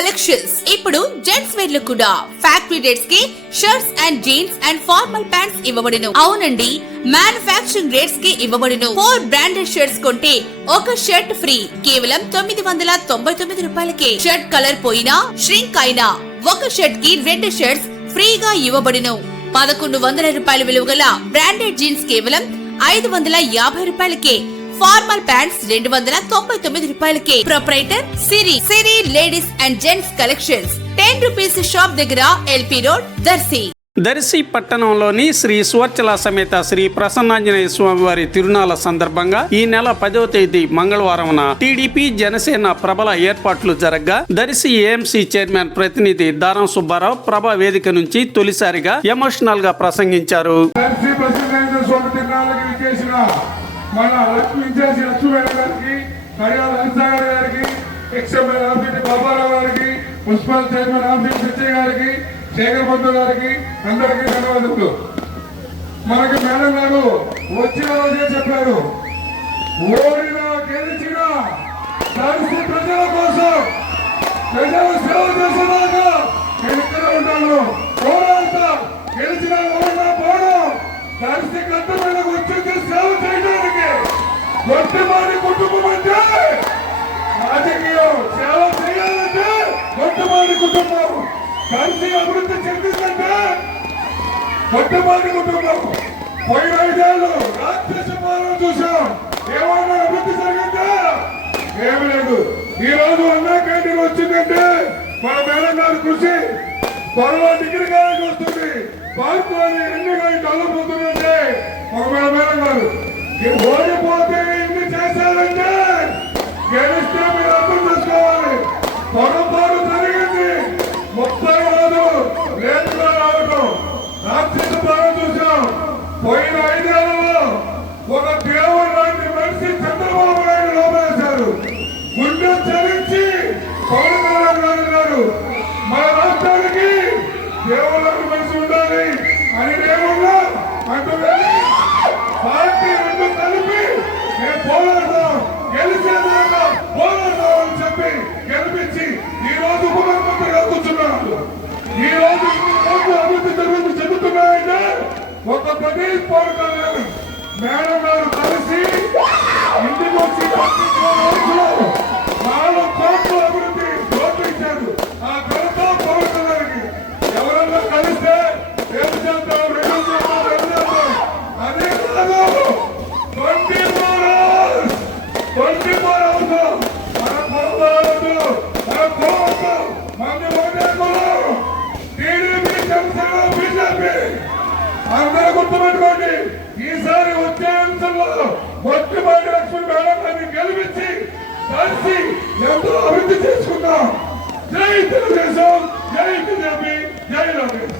Collections ఇప్పుడు gents wear లో కూడా ఫ్యాక్టరీ రేట్స్ కి shirts and jeans and formal pants ఇవ్వబడును. అవునండి, మ్యానుఫ్యాక్చరింగ్ రేట్స్ కి ఇవ్వబడును. 4 బ్రాండెడ్ షర్ట్స్ కొంటే ఒక షర్ట్ ఫ్రీ కేవలం 999 రూపాయలకే. షర్ట్ కలర్ పోయినా ష్రింక్ అయినా ఒక షర్ట్ కి 2 షర్ట్స్ ఫ్రీగా ఇవ్వబడును. 1100 రూపాయల విలువ గల బ్రాండెడ్ జీన్స్ కేవలం 550 రూపాయలకే. ఫార్మల్ ప్యాంట్స్ 299 రూపాయలకే. Proprietor Siri ladies and gents collections 10 rupees shop దగ్గర ఎల్పీ రోడ్ దర్శి. దర్శి పట్టణంలోని శ్రీ సువర్చల సమేత శ్రీ ప్రసన్నాంజనేయ స్వామి వారి తిరునాళ్ల సందర్భంగా ఈ నెల 10వ తేదీ మంగళవారం టీడీపీ జనసేన ప్రభల ఏర్పాట్లు జరగగా దర్శి ఏఎంసీ చైర్మన్ ప్రతినిధి దారం సుబ్బారావు ప్రభ వేదిక నుంచి తొలిసారిగా ఎమోషనల్ గా ప్రసంగించారు. మున్సిపల్ చైర్మన్ ఆఫీస్ గారికి, శేఖర్ బంధు గారికి అందరికీ ధన్యవాదాలు. మనకి మేడం గారు వచ్చిన రోజే చెప్పారు, ఓడినా గెలిచినా దర్శి ప్రజల కోసం ప్రజలు సేవ చేసేదాకా నేను ఇక్కడ ఉంటాను. పోరాడతా, గెలిచినా ఓడినా పోవడం దర్శి గంట మీద వచ్చింది సేవ చేయడానికి. గొట్టమాడి కుటుంబం అంటే రాజకీయం, సేవ చేయాలంటే గొట్టమాడి కుటుంబం. దర్శి అభివృద్ధి చెందిందంటే గొట్టమాడి కుటుంబం. పోయిన 5 ఏళ్ళు రాక్షస పాలన చూసాం. ఏమన్నా అభివృద్ధి జరిగిందా? ఏమి లేదు. ఈ రోజు అన్నా క్యాంటీన్ వచ్చిందంటే మన మేడం గారి కృషి. త్వరలో డిగ్రీ కాలేజ్ వస్తుంది. పార్కులని ఎన్ని డెవలప్ అవుతుందంటే మన మేడం గారు. ఓడిపోతే ఇన్ని చేశారంటే గెలిస్తే మీరు అర్థం చేసుకోవాలి. పొరపాటు జరిగింది. 30 రోజులు రేటుగా రావటం రాక్షస పాలన చూసాం. పోయిన 5 ఏళ్లలో ఒక దేవుడు లాంటి మనిషి చంద్రబాబు నాయుడు లోపేశారు. గుండె చలించి పవన్ కళ్యాణ్ గారు మన రాష్ట్రానికి దేవుళ్ళకు మనిషి ఉండాలి అని దేవుళ్ళ అంటూ పార్టీ 2 కలిపి మేము పోరాడతాం, గెలిచేదాకా పోరాడతాం అని చెప్పి గెలిపించి ఈ రోజు ఉపముఖ్యమంత్రిగా కూర్చున్నారు. ఈ రోజు అభివృద్ధి జరుగుతూ చెబుతున్నాయంటే ఒక ప్రదేశ్ పవన్ కళ్యాణ్ మేడం గారు కలిసి ఇంటికి వచ్చి 4 కోట్ల అభివృద్ధి రోడ్లు ఇచ్చారు. ఆ ఘనత పవన్ కళ్యాణ్కి. ఎవరన్నా కలిస్తే ఏం చేద్దాం, 2 చేద్దాం. అదే కాదు, 24 hours మన కోపం, మన కోపం మంది ఒకటే కులం. టీడీపీ, జనసేన, బీజేపీ అందరూ గుర్తుపెట్టుకోండి. ఈసారి వచ్చే అంశంలో మొట్టమొదటి లక్ష్మీ మేడం గారిని గెలిపించి కలిసి ఎంతో అభివృద్ధి చేసుకుందాం. జై తెలుగుదేశం, జై బీజేపీ, జై లోకేష్.